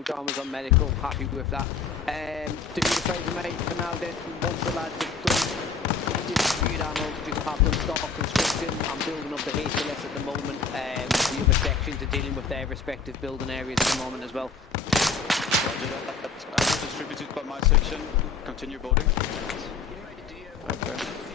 no dramas on medical, happy with that. Do me a favour, mate, for now then, once the lads have done distribute ammo, just have them start constructing. I'm building up the HLS at the moment. The other sections are dealing with their respective building areas at the moment as well. Roger that. Ammo distributed by my section. Continue boarding. Okay.